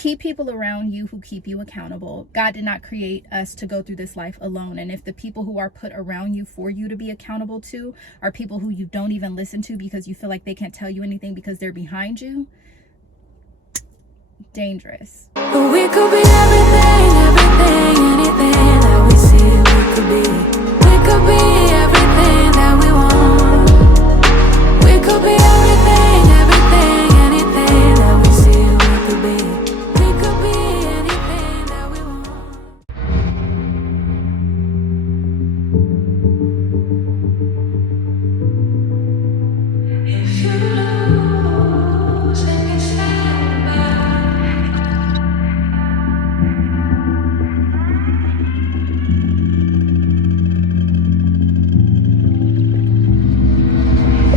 Keep people around you who keep you accountable. God did not create us to go through this life alone. And if the people who are put around you for you to be accountable to are people who you don't even listen to because you feel like they can't tell you anything because they're behind you, dangerous. But we could be everything, anything that we see we could be. We could be everything that we want. We could be everything, anything that we see we could be. We could be anything that we want. If you lose and you're sad about it.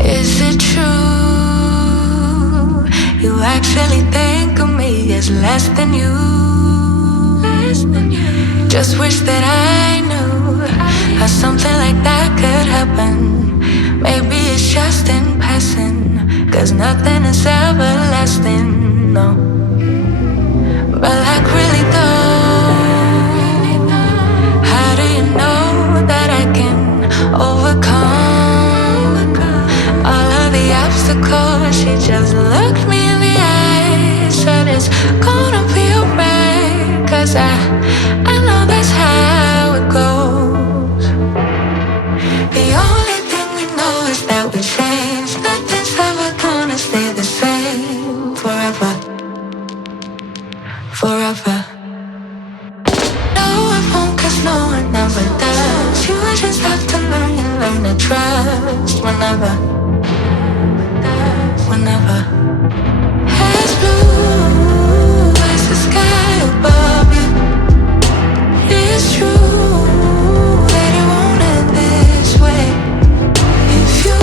Is it true? You actually think of me as less than you. Just wish that I knew how something like that could happen. Maybe it's just in passing, 'cause nothing is everlasting, no. But like really though, how do you know that I can overcome all of the obstacles? She just looked me in the eyes, said it's gonna be alright, 'cause I know that's how it goes. The only thing we know is that we change. Nothing's ever gonna stay the same forever, forever. No, it won't, 'cause no one ever does. You just have to learn to trust whenever, whenever. As blue as the sky above you, it's true that it won't end this way. If you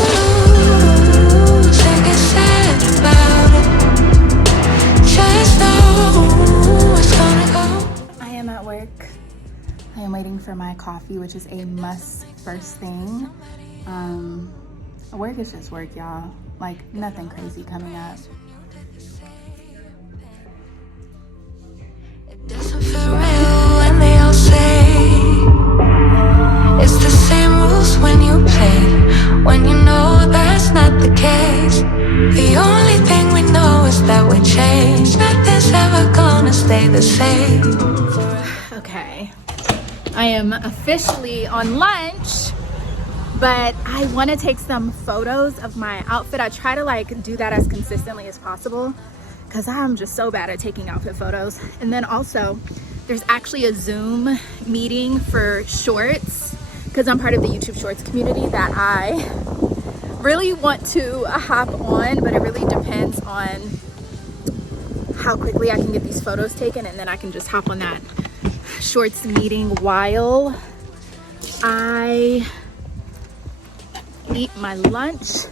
lose and get sad about it, just know it's gonna go. I am at work. I am waiting for my coffee, which is a must first thing. Work is just work, y'all. Like, nothing crazy coming up. It doesn't feel real when they all say it's the same rules when you play, when you know that's not the case. The only thing we know is that we change. Nothing's ever gonna stay the same. Okay, I am officially on lunch, but I want to take some photos of my outfit. I try to like do that as consistently as possible because I'm just so bad at taking outfit photos. And then also there's actually a Zoom meeting for shorts because I'm part of the YouTube Shorts community that I really want to hop on, but it really depends on how quickly I can get these photos taken, and then I can just hop on that Shorts meeting while I eat my lunch.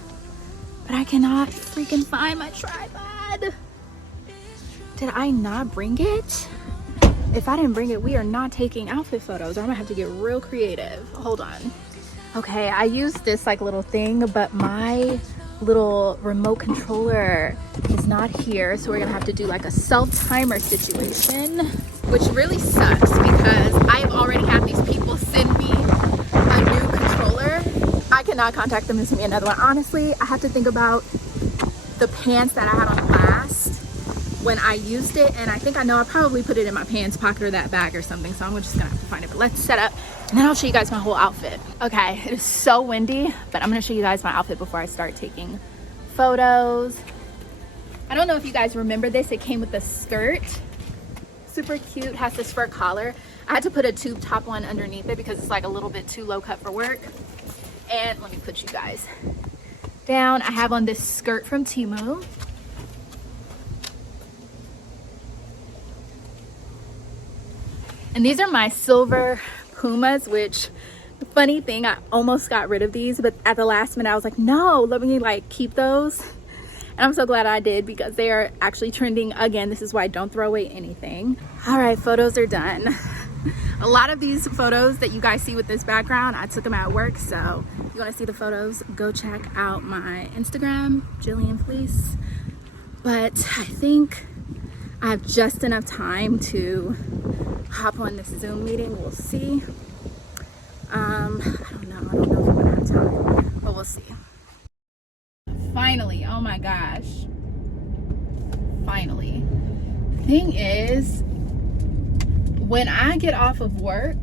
But I cannot freaking find my tripod. Did I not bring it? If I didn't bring it, we are not taking outfit photos, or I'm gonna have to get real creative. Hold on. Okay, I used this like little thing, but my little remote controller is not here, so we're gonna have to do like a self-timer situation, which really sucks because I've already had these people send me a new controller. I cannot contact them and send me another one. Honestly, I have to think about the pants that I had on last when I used it, and I think I know I probably put it in my pants pocket or that bag or something, so I'm just gonna have to find it. But let's set up and then I'll show you guys my whole outfit. Okay, it is so windy, but I'm gonna show you guys my outfit before I start taking photos. I don't know if you guys remember this. It came with a skirt, super cute, has this fur collar. I had to put a tube top one underneath it because it's like a little bit too low cut for work. And let me put you guys down. I have on this skirt from Temu. And these are my silver Pumas, which, funny thing, I almost got rid of these, but at the last minute I was like, no, let me like keep those. And I'm so glad I did because they are actually trending again. This is why I don't throw away anything. All right, photos are done. A lot of these photos that you guys see with this background, I took them at work. So if you want to see the photos, go check out my Instagram, Jillian Fleece. But I think I have just enough time to hop on this Zoom meeting. We'll see. I don't know if I'm gonna have time, but we'll see. Finally, oh my gosh. Finally. Thing is, when I get off of work,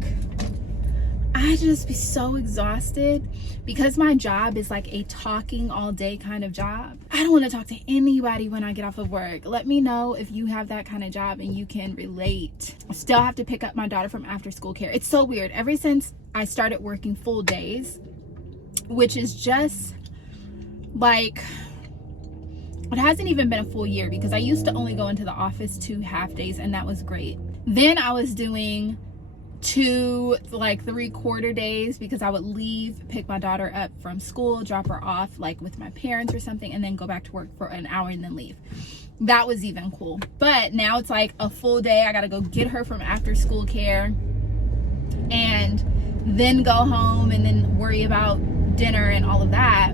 I just be so exhausted because my job is like a talking all day kind of job. I don't want to talk to anybody when I get off of work. Let me know if you have that kind of job and you can relate. I still have to pick up my daughter from after school care. It's so weird. Ever since I started working full days, which is just like, it hasn't even been a full year because I used to only go into the office 2 half days and that was great. Then I was doing 2 like 3/4 days because I would leave, pick my daughter up from school, drop her off like with my parents or something, and then go back to work for an hour and then leave. That was even cool. But now it's like a full day. I gotta go get her from after school care and then go home and then worry about dinner and all of that.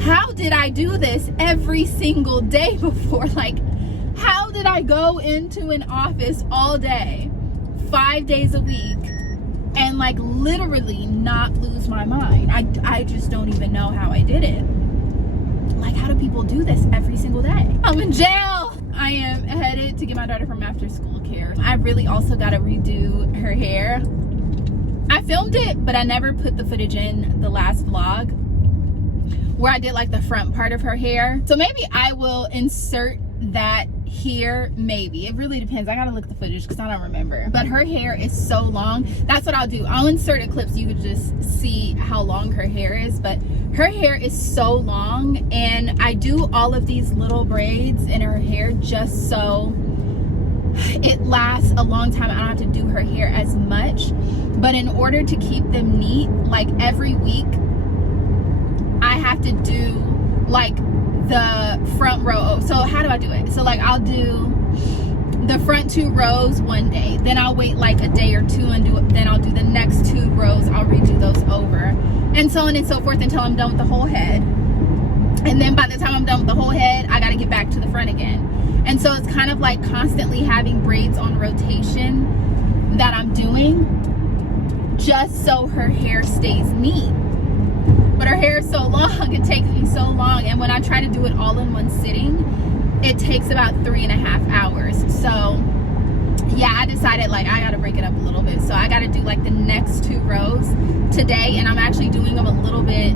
How did I do this every single day before? Like, how did I go into an office all day, 5 days a week, and like literally not lose my mind? I just don't even know how I did it. Like, how do people do this every single day? I'm in jail. I am headed to get my daughter from after school care. I really also got to redo her hair. I filmed it, but I never put the footage in the last vlog where I did like the front part of her hair. So maybe I will insert that here, maybe. It really depends. I gotta look at the footage because I don't remember. But her hair is so long. That's what I'll do. I'll insert a clip so you could just see how long her hair is. But her hair is so long, and I do all of these little braids in her hair just so it lasts a long time. I don't have to do her hair as much. But in order to keep them neat, like every week, I have to do like the front row. So how do I do it? So like I'll do the front 2 rows one day, then I'll wait like a day or 2 and do it, then I'll do the next 2 rows, I'll redo those over, and so on and so forth until I'm done with the whole head. And then by the time I'm done with the whole head, I got to get back to the front again. And so it's kind of like constantly having braids on rotation that I'm doing just so her hair stays neat. But her hair is so long, it takes me so long. And when I try to do it all in one sitting, it takes about 3.5 hours. So yeah, I decided like I gotta break it up a little bit. So I gotta do like the next 2 rows today, and I'm actually doing them a little bit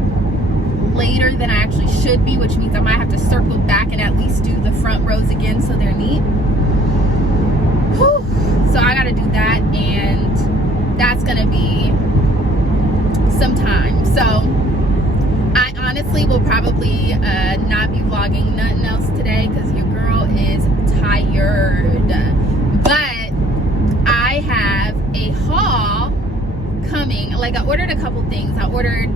later than I actually should be, which means I might have to circle back and at least do the front rows again so they're neat. Whew. So I gotta do that, and that's gonna be some time. So I honestly will probably not be vlogging nothing else today because your girl is tired. But I have a haul coming. Like, I ordered a couple things. I ordered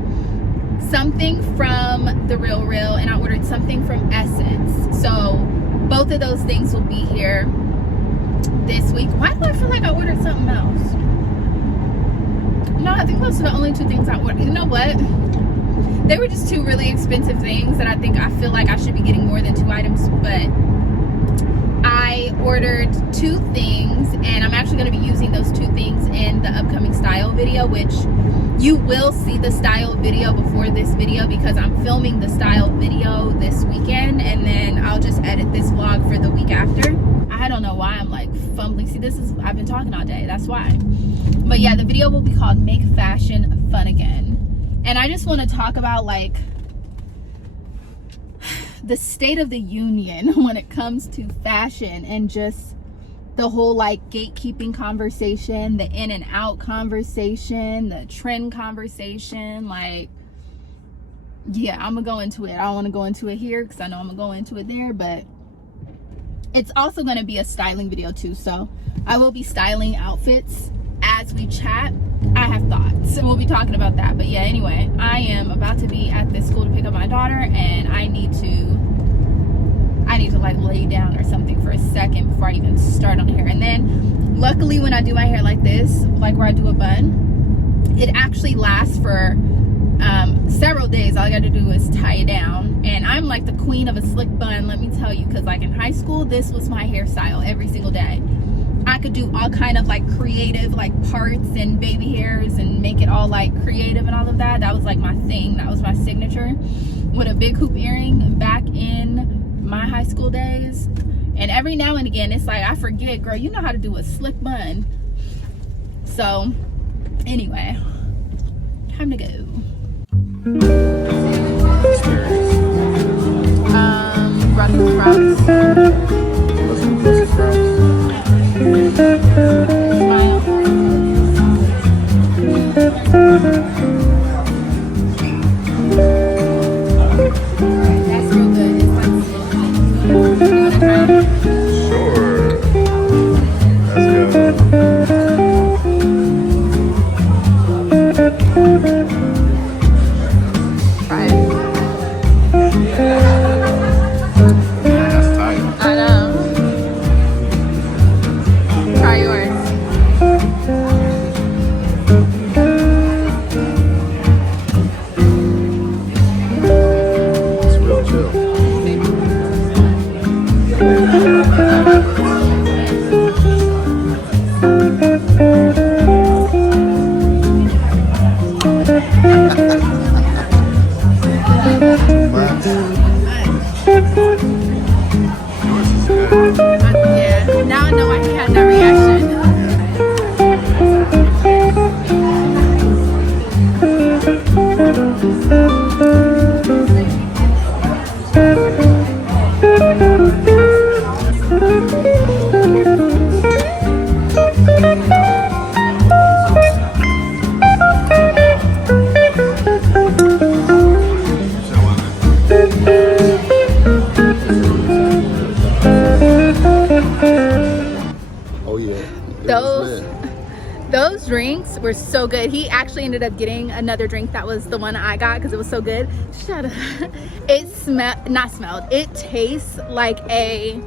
something from The Real Real and I ordered something from Essence. So both of those things will be here this week. Why do I feel like I ordered something else? No, I think those are the only 2 things I ordered. You know what? They were just 2 really expensive things that I feel like I should be getting more than 2 items, but I ordered 2 things, and I'm actually going to be using those 2 things in the upcoming style video, which you will see the style video before this video because I'm filming the style video this weekend, and then I'll just edit this vlog for the week after. I don't know why I'm like fumbling. See, I've been talking all day, that's why. But yeah, the video will be called Make Fashion Fun Again. And I just want to talk about like the state of the union when it comes to fashion and just the whole like gatekeeping conversation, the in and out conversation, the trend conversation. Like, yeah, I'm gonna go into it. I don't want to go into it here because I know I'm gonna go into it there, but it's also going to be a styling video too. So I will be styling outfits as we chat. I have thoughts and we'll be talking about that. But yeah, anyway, I am about to be at this school to pick up my daughter, and I need to like lay down or something for a second before I even start on hair. And then luckily when I do my hair like this, like where I do a bun, it actually lasts for several days. All I got to do is tie it down, and I'm like the queen of a slick bun, let me tell you, because like in high school, this was my hairstyle every single day. I could do all kind of like creative like parts and baby hairs and make it all like creative and all of that. That was like my thing. That was my signature, with a big hoop earring back in my high school days. And every now and again, it's like I forget, girl, you know how to do a slick bun. So anyway, time to go. Brussels sprouts. Brussels sprouts. Smile. That's real good. It's like you wanna try it? Sure. That's good. Try it. That's tight. I know. Try yours. It's real chill. Yours is good. Yeah. Now I know why he had that reaction. Oh yeah. Those drinks were so good. He actually ended up getting another drink that was the one I got because it was so good. Shut up. It it tastes like a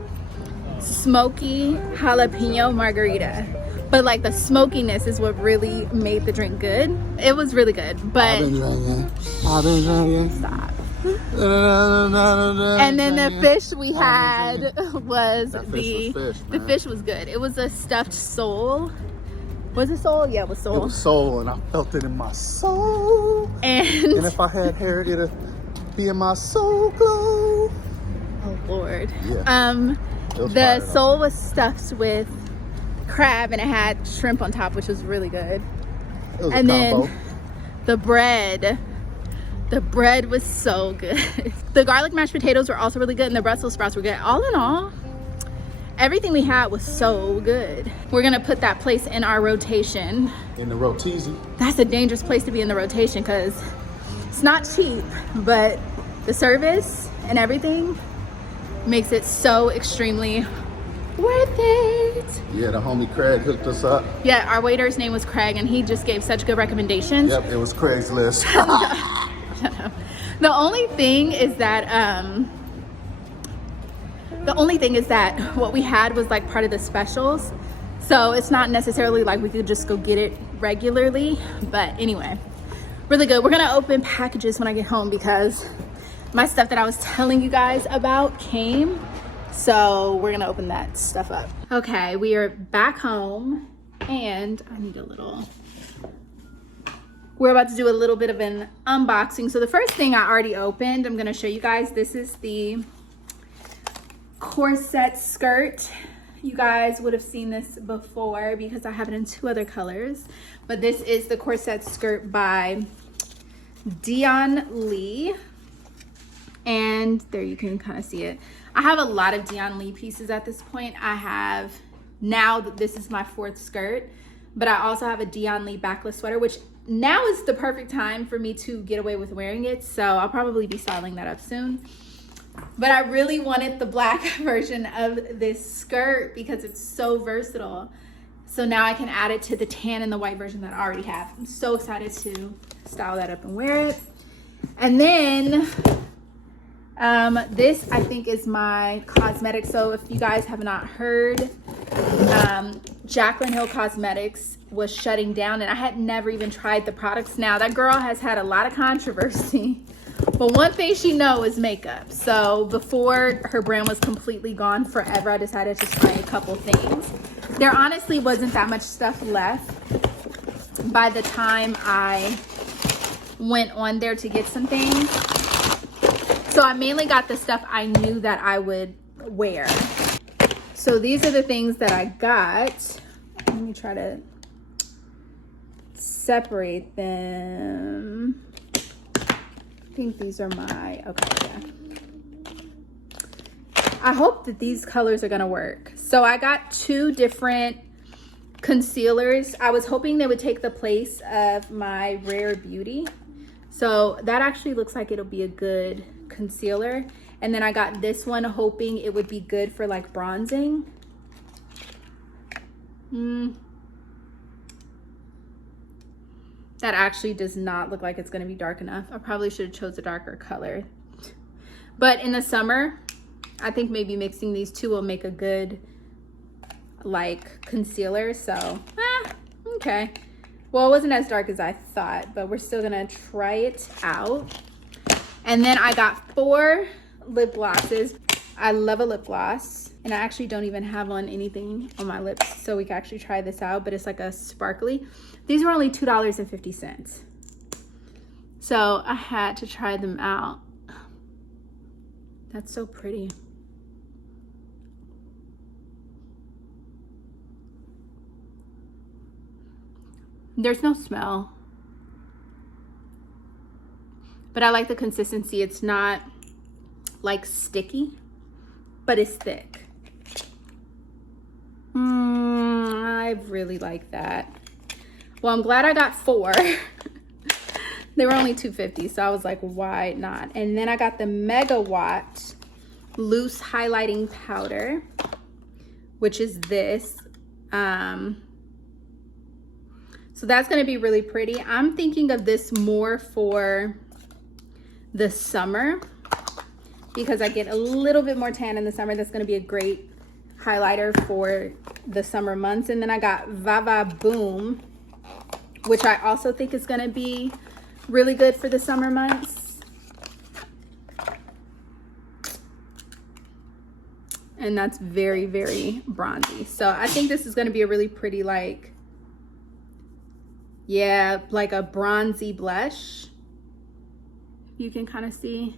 smoky jalapeno margarita, but like the smokiness is what really made the drink good. It was really good, but stop. And then the fish we had was the fish was good. It was a stuffed sole. Was it sole? Yeah, it was sole. It was soul, and I felt it in my soul. And if I had hair, it'd be in my soul glow. oh Lord. Yeah. The sole was stuffed with crab, and it had shrimp on top, which was really good. It was And a combo. then the bread was so good. The garlic mashed potatoes were also really good, and the Brussels sprouts were good. All in all, everything we had was so good. We're gonna put that place in our rotation. In the Rotisi. That's a dangerous place to be in the rotation because it's not cheap, but the service and everything makes it so extremely worth it. Yeah, the homie Craig hooked us up. Yeah, our waiter's name was Craig, and he just gave such good recommendations. Yep, it was Craigslist. The only thing is that what we had was like part of the specials, so it's not necessarily like we could just go get it regularly. But anyway, really good. We're gonna open packages when I get home because my stuff that I was telling you guys about came, so we're gonna open that stuff up. Okay, we are back home, and I need a little, we're about to do a little bit of an unboxing. So the first thing I already opened, I'm gonna show you guys. This is the corset skirt. You guys would have seen this before because I have it in 2 other colors. But this is the corset skirt by Dion Lee. And there you can kind of see it. I have a lot of Dion Lee pieces at this point. I have, now that this is my 4th skirt, but I also have a Dion Lee backless sweater, which now is the perfect time for me to get away with wearing it. So I'll probably be styling that up soon. But I really wanted the black version of this skirt because it's so versatile. So now I can add it to the tan and the white version that I already have. I'm so excited to style that up and wear it. And then this I think is my cosmetics. So if you guys have not heard, Jaclyn Hill Cosmetics was shutting down, and I had never even tried the products. Now that girl has had a lot of controversy, but one thing she knows is makeup. So before her brand was completely gone forever, I decided to try a couple things. There honestly wasn't that much stuff left by the time I went on there to get some things. So I mainly got the stuff I knew that I would wear. So these are the things that I got. Let me try to separate them. I think these are my, okay, yeah. I hope that these colors are gonna work. So I got 2 different concealers. I was hoping they would take the place of my Rare Beauty. So that actually looks like it'll be a good concealer. And then I got this one hoping it would be good for like bronzing. That actually does not look like it's gonna be dark enough. I probably should have chose a darker color. But in the summer, I think maybe mixing these 2 will make a good like concealer. So, okay. Well, it wasn't as dark as I thought, but we're still gonna try it out. And then I got 4 lip glosses. I love a lip gloss, and I actually don't even have on anything on my lips, so we can actually try this out, but it's like a sparkly. These were only $2.50. So I had to try them out. That's so pretty. There's no smell, but I like the consistency. It's not like sticky, but it's thick. I really like that. Well, I'm glad I got 4. They were only $2.50, so I was like, why not? And then I got the Megawatt loose highlighting powder, which is this. So that's gonna be really pretty. I'm thinking of this more for the summer because I get a little bit more tan in the summer. That's gonna be a great highlighter for the summer months. And then I got Vava Boom, which I also think is gonna be really good for the summer months. And that's very, very bronzy. So I think this is gonna be a really pretty, like, yeah, like a bronzy blush. You can kind of see.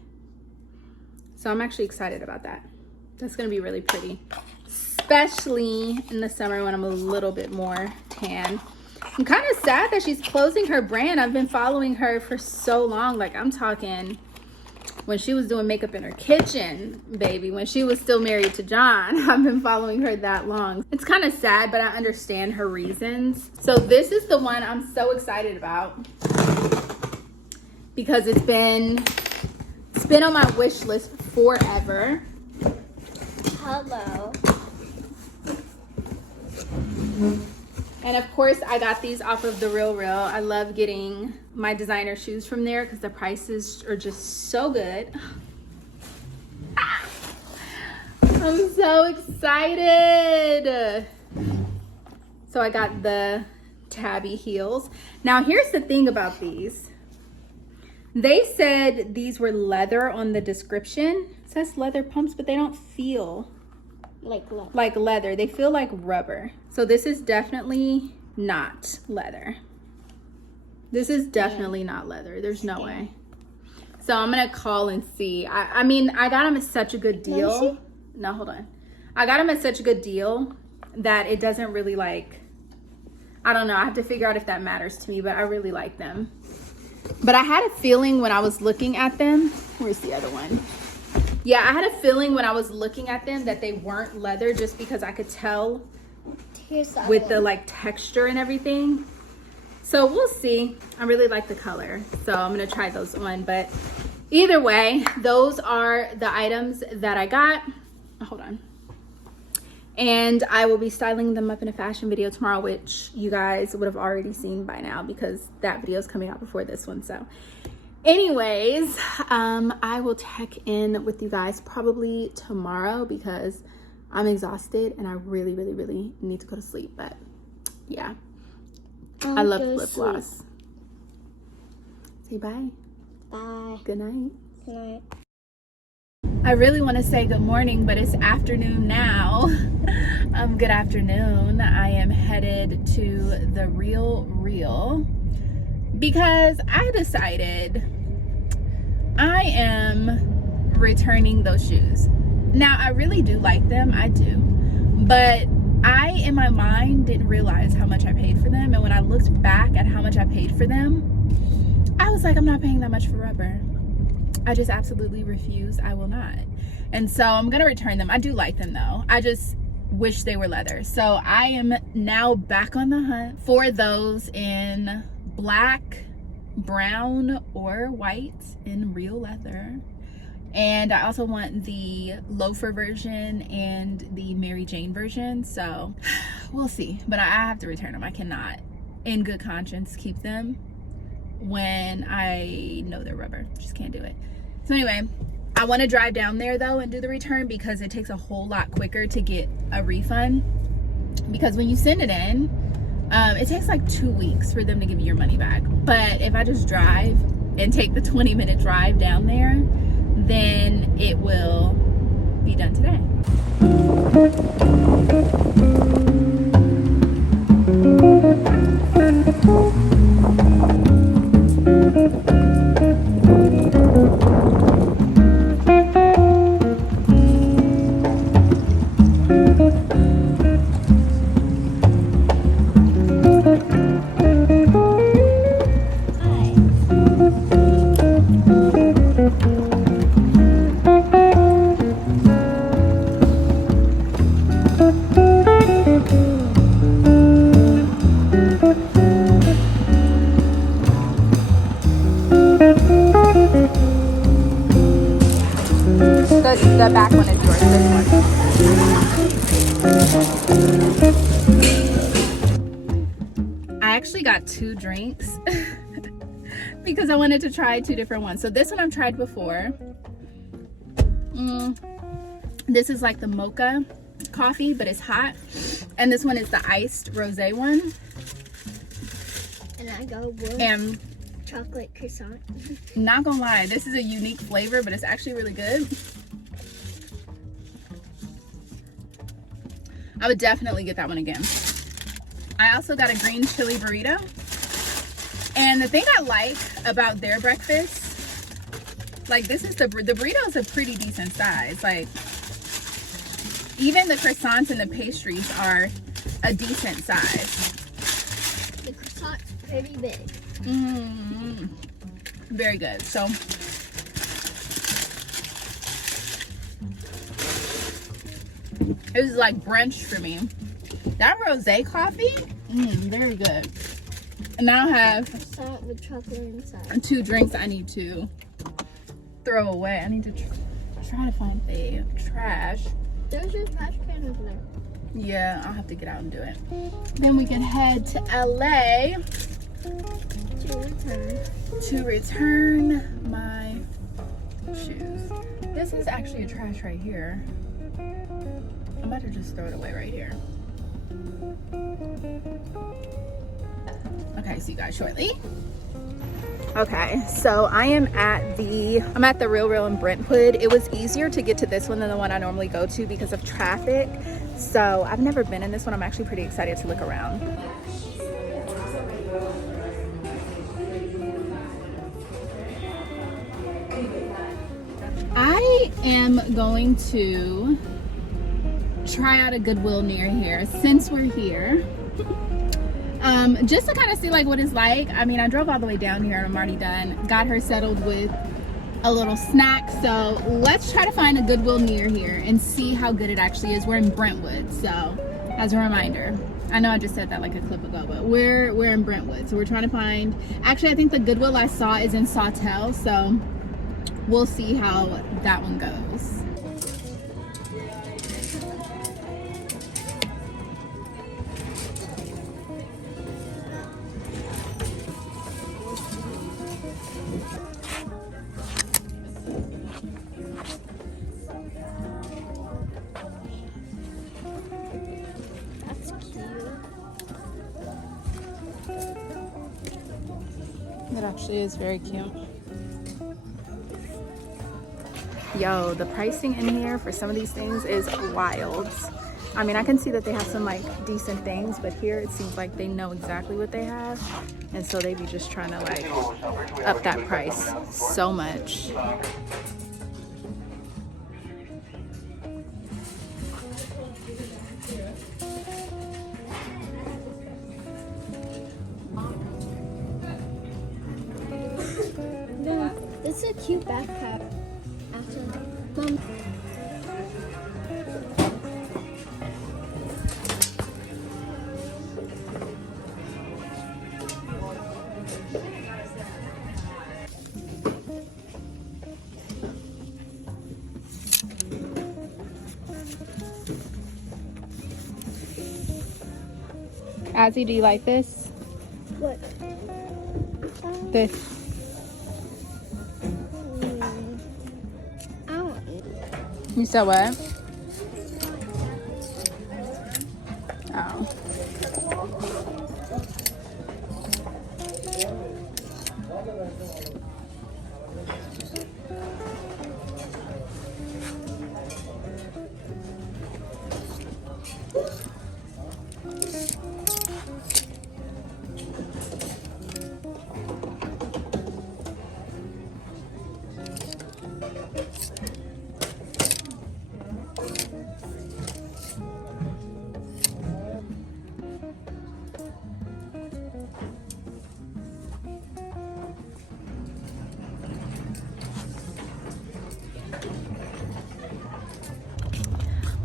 So I'm actually excited about that. That's gonna be really pretty, especially in the summer when I'm a little bit more tan. I'm kind of sad that she's closing her brand. I've been following her for so long. Like, I'm talking when she was doing makeup in her kitchen, baby, when she was still married to John. I've been following her that long. It's kind of sad, but I understand her reasons. So this is the one I'm so excited about because it's been on my wish list forever. Hello. And of course, I got these off of The Real Real. I love getting my designer shoes from there because the prices are just so good. I'm so excited. So I got the tabby heels. Now here's the thing about these. They said these were leather on the description. It says leather pumps, but they don't feel like leather. They feel like rubber. So this is definitely not leather. This is definitely not leather. There's no way. So I'm gonna call and see. I mean, I got them at such a good deal. No, hold on. I got them at such a good deal that it doesn't really, like, I don't know. I have to figure out if that matters to me, but I really like them. But I had a feeling when I was looking at them. Where's the other one? Yeah, I had a feeling when I was looking at them that they weren't leather just because I could tell with the like texture and everything. So we'll see. I really like the color, so I'm gonna try those on. But either way, those are the items that I got. Hold on. And I will be styling them up in a fashion video tomorrow, which you guys would have already seen by now because that video is coming out before this one. So anyways, I will check in with you guys probably tomorrow because I'm exhausted and I really, really, really need to go to sleep. But yeah, I love go lip sleep. gloss. Say bye. Bye. Good night. Good night. I really want to say good morning, but it's afternoon now. Good afternoon. I am headed to the Real because I decided I am returning those shoes. Now, I really do like them. I do. But I, in my mind, didn't realize how much I paid for them. And when I looked back at how much I paid for them, I was like, I'm not paying that much for rubber. I just absolutely refuse. I will not. And so I'm gonna return them. I do like them though. I just wish they were leather. So I am now back on the hunt for those in black, brown, or white in real leather. And I also want the loafer version and the Mary Jane version. So we'll see. But I have to return them. I cannot, in good conscience, keep them when I know they're rubber. Just can't do it. So anyway, I want to drive down there though and do the return because it takes a whole lot quicker to get a refund, because when you send it in, it takes like 2 weeks for them to give you your money back. But if I just drive and take the 20-minute drive down there, then it will be done today. The back one is yours, this one. I actually got 2 drinks because I wanted to try 2 different ones. So this one I've tried before. This is like the mocha coffee, but it's hot. And this one is the iced rosé one. And I go with And chocolate croissant. not gonna lie, this is a unique flavor, but it's actually really good. I would definitely get that one again. I also got a green chili burrito. And the thing I like about their breakfast, like this is the burrito is a pretty decent size. Like even the croissants and the pastries are a decent size. The croissant's pretty big. Very good. So it was like brunch for me. That rosé coffee, very good. And now I have Croissant with chocolate inside. 2 drinks I need to throw away. I need to try to find the trash. There's your trash can over there. Yeah, I'll have to get out and do it. Then we can head to LA to return my shoes. This is actually a trash right here. I'm about to just throw it away right here. Okay, see you guys shortly. Okay, so I'm at the Real in Brentwood. It was easier to get to this one than the one I normally go to because of traffic. So I've never been in this one. I'm actually pretty excited to look around. I am going to try out a Goodwill near here since we're here. Just to kind of see like what it's like. I mean, I drove all the way down here and I'm already done. Got her settled with a little snack. So let's try to find a Goodwill near here and see how good it actually is. We're in Brentwood, so as a reminder. I know I just said that like a clip ago, but we're in Brentwood. So we're trying to find, actually I think the Goodwill I saw is in Sawtell, so we'll see how that one goes. That's cute. It actually is very cute. Yo, the pricing in here for some of these things is wild. I mean, I can see that they have some like decent things, but here it seems like they know exactly what they have, and so they be just trying to like up that price so much. Yeah, this is a cute backpack. After Mom. Azzy, do you like this? What? This. I don't eat it. You said what? Oh.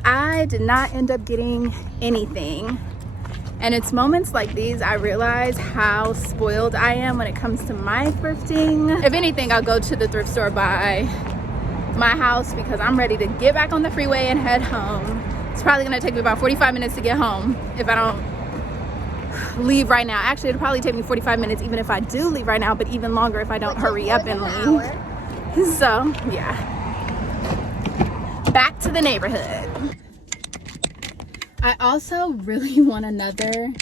I did not end up getting anything, and it's moments like these I realize how spoiled I am when it comes to my thrifting. If anything, I'll go to the thrift store by my house because I'm ready to get back on the freeway and head home. It's probably gonna take me about 45 minutes to get home if I don't leave right now. Actually, it'll probably take me 45 minutes even if I do leave right now, but even longer if I don't hurry up and leave. So yeah, back to the neighborhood. I also really want another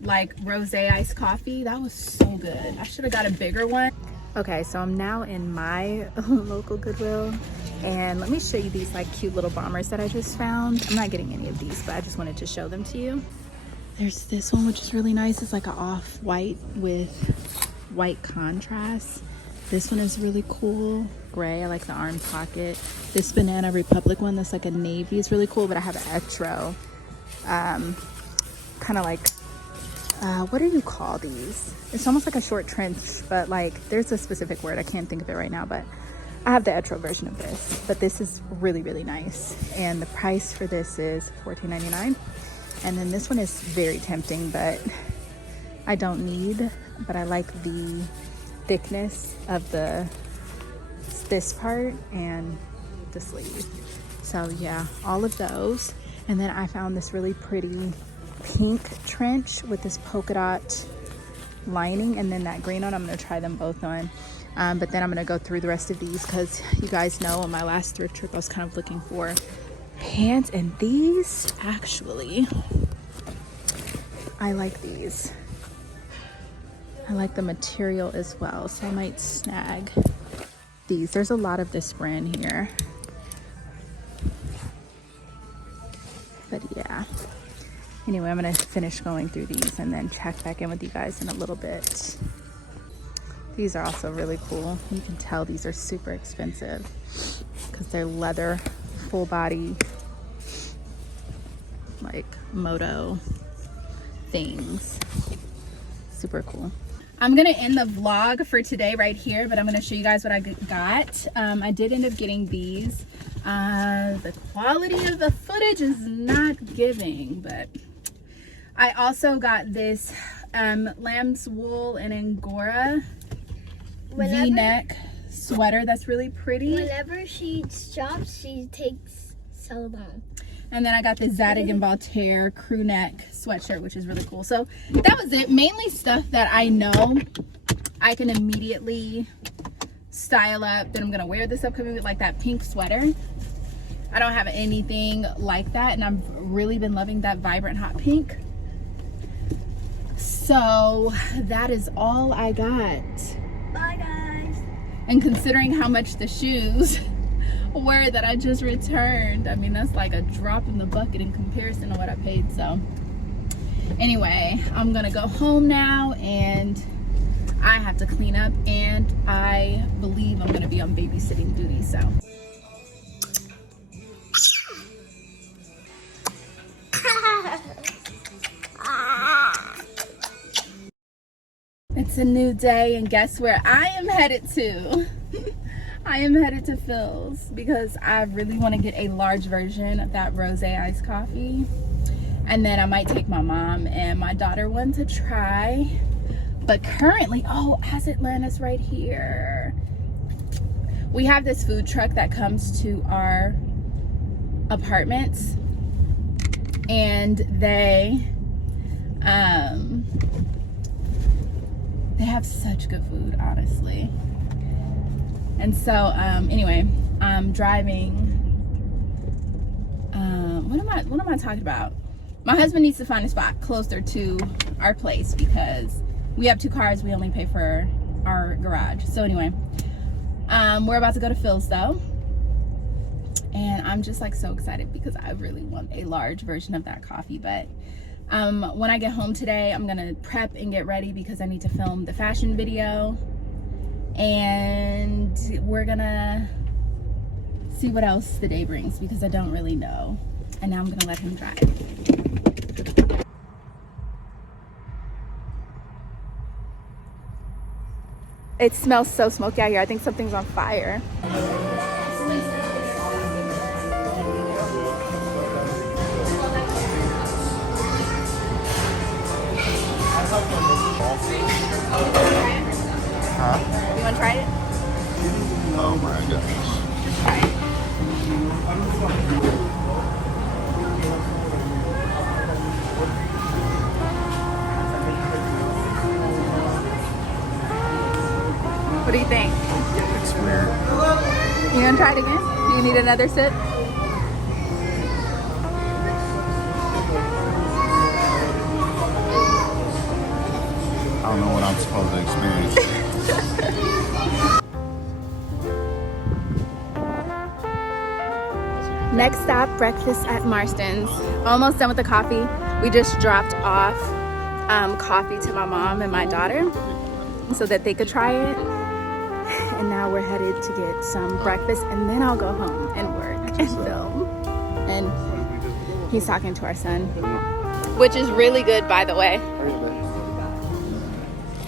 like rosé iced coffee. That was so good. I should have got a bigger one. Okay, so I'm now in my local Goodwill, and let me show you these like cute little bombers that I just found. I'm not getting any of these, but I just wanted to show them to you. There's this one, which is really nice. It's like an off-white with white contrast. This one is really cool, gray. I like the arm pocket. This Banana Republic one that's like a navy is really cool, but I have an etro. Kind of like, what do you call these? It's almost like a short trench, but like there's a specific word. I can't think of it right now, but I have the etro version of this. But this is really, really nice. And the price for this is $14.99. And then this one is very tempting, but I don't need, but I like the thickness of this part and the sleeve. So yeah, all of those. And then I found this really pretty pink trench with this polka dot lining, and then that green one. I'm gonna try them both on, but then I'm gonna go through the rest of these because you guys know on my last thrift trip I was kind of looking for pants, and these actually, I like these. I like the material as well, so I might snag these. There's a lot of this brand here. But yeah. Anyway, I'm gonna finish going through these and then check back in with you guys in a little bit. These are also really cool. You can tell these are super expensive because they're leather, full body, like moto things. Super cool. I'm gonna end the vlog for today right here, but I'm gonna show you guys what I got. I did end up getting these. The quality of the footage is not giving, but I also got this lamb's wool and Angora V-neck sweater that's really pretty. Whenever she shops, she takes Celadon. And then I got this Zadig and Voltaire crew neck sweatshirt, which is really cool. So that was it. Mainly stuff that I know I can immediately style up. Then I'm gonna wear this upcoming week, like that pink sweater. I don't have anything like that, and I've really been loving that vibrant hot pink. So that is all I got. Bye, guys. And considering how much the shoes were that I just returned, I mean, that's like a drop in the bucket in comparison to what I paid. So anyway, I'm gonna go home now and I have to clean up, and I believe I'm gonna be on babysitting duty, so. It's a new day, and guess where I am headed to? I am headed to Phil's because I really want to get a large version of that rosé iced coffee. And then I might take my mom and my daughter one to try. But currently, oh, As Atlantis right here. We have this food truck that comes to our apartments, and they have such good food, honestly. And so anyway, I'm driving. What am I talking about? My husband needs to find a spot closer to our place because we have 2 cars. We only pay for our garage. So anyway, we're about to go to Phil's though, and I'm just like so excited because I really want a large version of that coffee. But when I get home today, I'm gonna prep and get ready because I need to film the fashion video, and we're gonna see what else the day brings because I don't really know. And now I'm gonna let him drive. It smells so smoky out here. I think something's on fire. Huh? You want to try it? Oh my gosh. Just try it. What do you think? It's weird. You want to try it again? Do you need another sip? I don't know what I'm supposed to experience. Next stop, breakfast at Marston's. Almost done with the coffee. We just dropped off coffee to my mom and my daughter so that they could try it. And now we're headed to get some breakfast, and then I'll go home and work and film. And he's talking to our son, which is really good, by the way.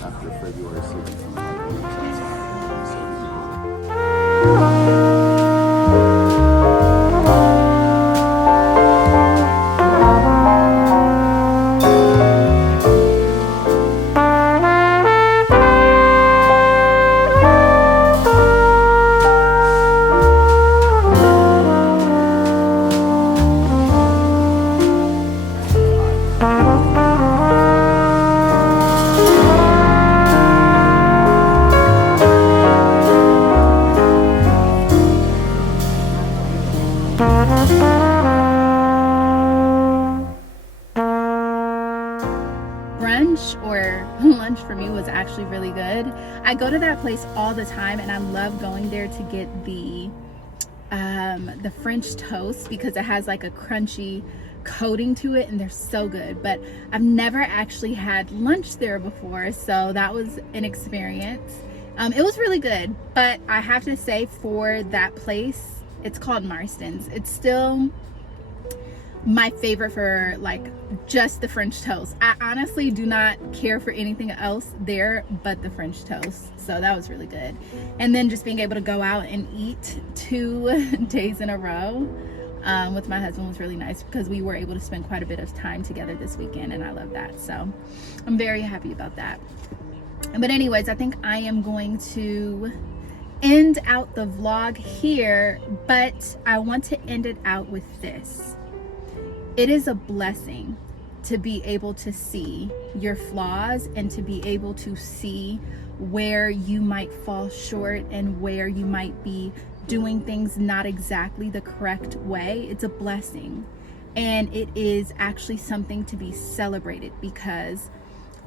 After February 6th. Brunch or lunch for me was actually really good. I go to that place all the time, and I love going there to get the French toast because it has like a crunchy coating to it, and they're so good. But I've never actually had lunch there before, so that was an experience. It was really good, but I have to say, for that place, it's called Marston's, it's still my favorite for like just the French toast. I honestly do not care for anything else there but the French toast, so that was really good. And then just being able to go out and eat 2 days in a row with my husband was really nice because we were able to spend quite a bit of time together this weekend, and I love that, so I'm very happy about that. But anyways, I think I am going to end out the vlog here, but I want to end it out with this. It is a blessing to be able to see your flaws and to be able to see where you might fall short and where you might be doing things not exactly the correct way. It's a blessing, and it is actually something to be celebrated because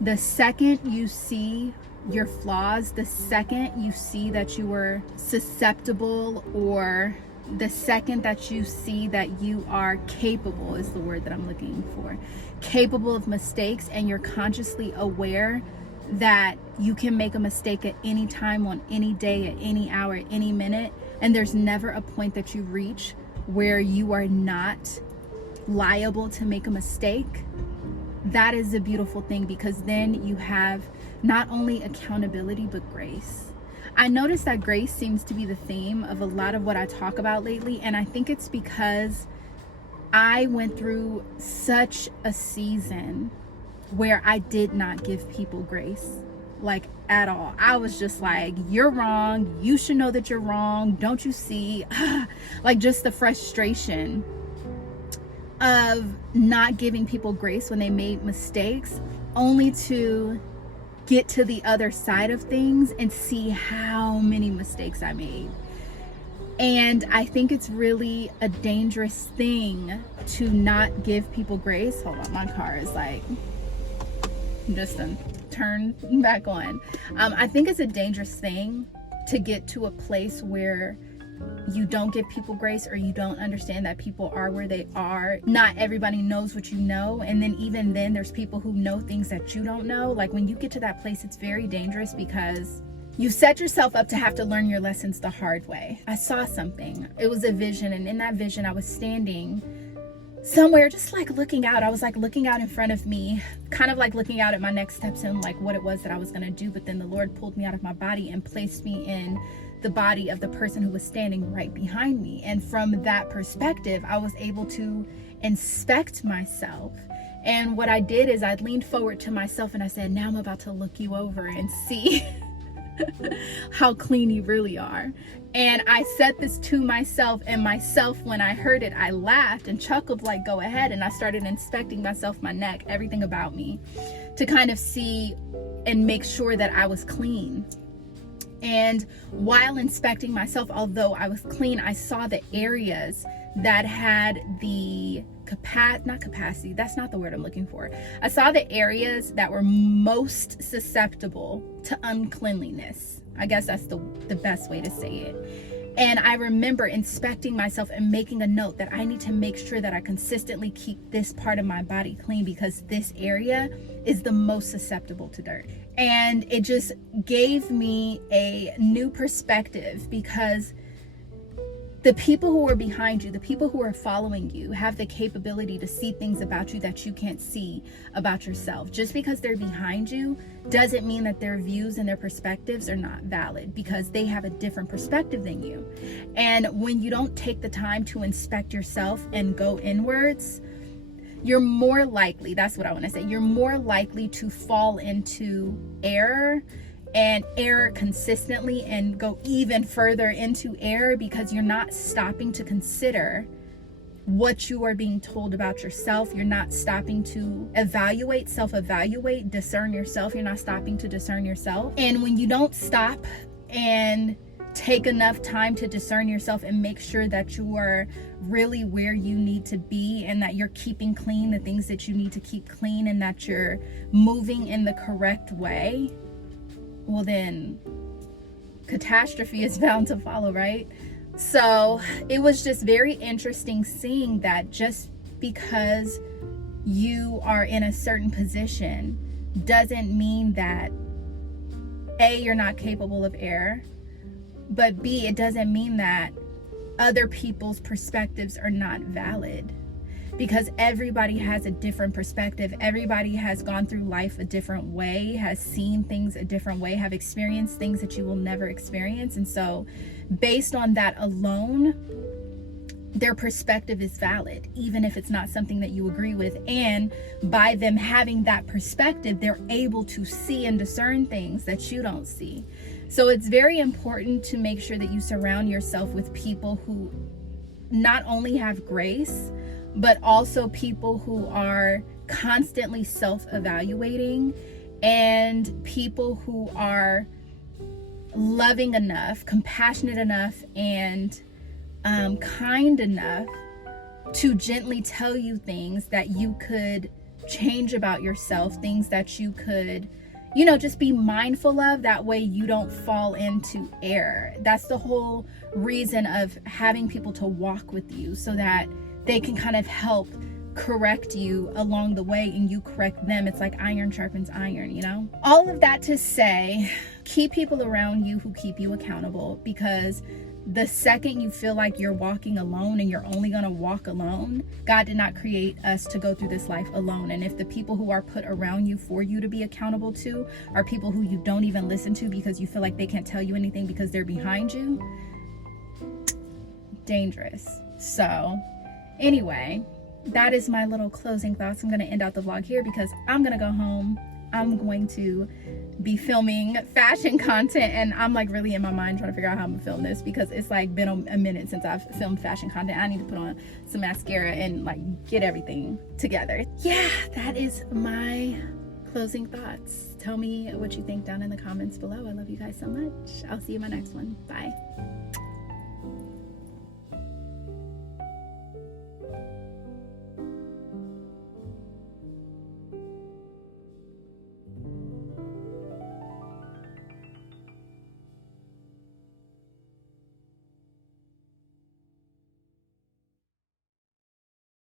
The second you see your flaws, the second you see that you were susceptible, or the second that you see that you are capable, is the word that I'm looking for, capable of mistakes, and you're consciously aware that you can make a mistake at any time, on any day, at any hour, at any minute, and there's never a point that you reach where you are not liable to make a mistake. That is a beautiful thing, because then you have not only accountability but grace. I noticed that grace seems to be the theme of a lot of what I talk about lately, and I think it's because I went through such a season where I did not give people grace, like at all. I was just like, you're wrong, you should know that you're wrong, don't you see? Like, just the frustration of not giving people grace when they made mistakes, only to get to the other side of things and see how many mistakes I made. And I think it's really a dangerous thing to not give people grace. Hold on, my car is like just turn back on. I think it's a dangerous thing to get to a place where you don't give people grace, or you don't understand that people are where they are. Not everybody knows what you know, and then even then there's people who know things that you don't know. Like, when you get to that place, it's very dangerous, because you set yourself up to have to learn your lessons the hard way. I saw something, it was a vision, and in that vision I was standing somewhere just like looking out. I was like looking out in front of me, kind of like looking out at my next steps and like what it was that I was going to do. But then the Lord pulled me out of my body and placed me in the body of the person who was standing right behind me. And from that perspective, I was able to inspect myself. And what I did is I leaned forward to myself and I said, now I'm about to look you over and see how clean you really are. And I said this to myself, and myself, when I heard it, I laughed and chuckled like, go ahead. And I started inspecting myself, my neck, everything about me, to kind of see and make sure that I was clean. And while inspecting myself, although I was clean, I saw the areas that had the not capacity, that's not the word I'm looking for. I saw the areas that were most susceptible to uncleanliness. I guess that's the best way to say it. And I remember inspecting myself and making a note that I need to make sure that I consistently keep this part of my body clean, because this area is the most susceptible to dirt. And it just gave me a new perspective, because the people who are behind you, the people who are following you, have the capability to see things about you that you can't see about yourself. Just because they're behind you doesn't mean that their views and their perspectives are not valid, because they have a different perspective than you. And when you don't take the time to inspect yourself and go inwards, you're more likely, that's what I want to say, you're more likely to fall into error, and error consistently, and go even further into error, because you're not stopping to consider what you are being told about yourself. You're not stopping to evaluate, self-evaluate, discern yourself. You're not stopping to discern yourself. And when you don't stop and take enough time to discern yourself and make sure that you are really where you need to be, and that you're keeping clean the things that you need to keep clean, and that you're moving in the correct way, well, then catastrophe is bound to follow, right? So it was just very interesting seeing that just because you are in a certain position doesn't mean that A, you're not capable of error, but B, it doesn't mean that other people's perspectives are not valid. Because everybody has a different perspective. Everybody has gone through life a different way, has seen things a different way, have experienced things that you will never experience. And so based on that alone, their perspective is valid, even if it's not something that you agree with. And by them having that perspective, they're able to see and discern things that you don't see. So it's very important to make sure that you surround yourself with people who not only have grace, but also people who are constantly self-evaluating, and people who are loving enough, compassionate enough, and kind enough to gently tell you things that you could change about yourself, things that you could, just be mindful of. That way you don't fall into error. That's the whole reason of having people to walk with you, so that they can kind of help correct you along the way and you correct them. It's like iron sharpens iron, All of that to say, keep people around you who keep you accountable, because the second you feel like you're walking alone and you're only going to walk alone, God did not create us to go through this life alone. And if the people who are put around you for you to be accountable to are people who you don't even listen to because you feel like they can't tell you anything because they're behind you, dangerous. So anyway, that is my little closing thoughts. I'm going to end out the vlog here because I'm going to go home. I'm going to be filming fashion content, and I'm like really in my mind trying to figure out how I'm gonna film this, because it's like been a minute since I've filmed fashion content. I need to put on some mascara and like get everything together. Yeah, that is my closing thoughts. Tell me what you think down in the comments below. I love you guys so much. I'll see you in my next one. Bye.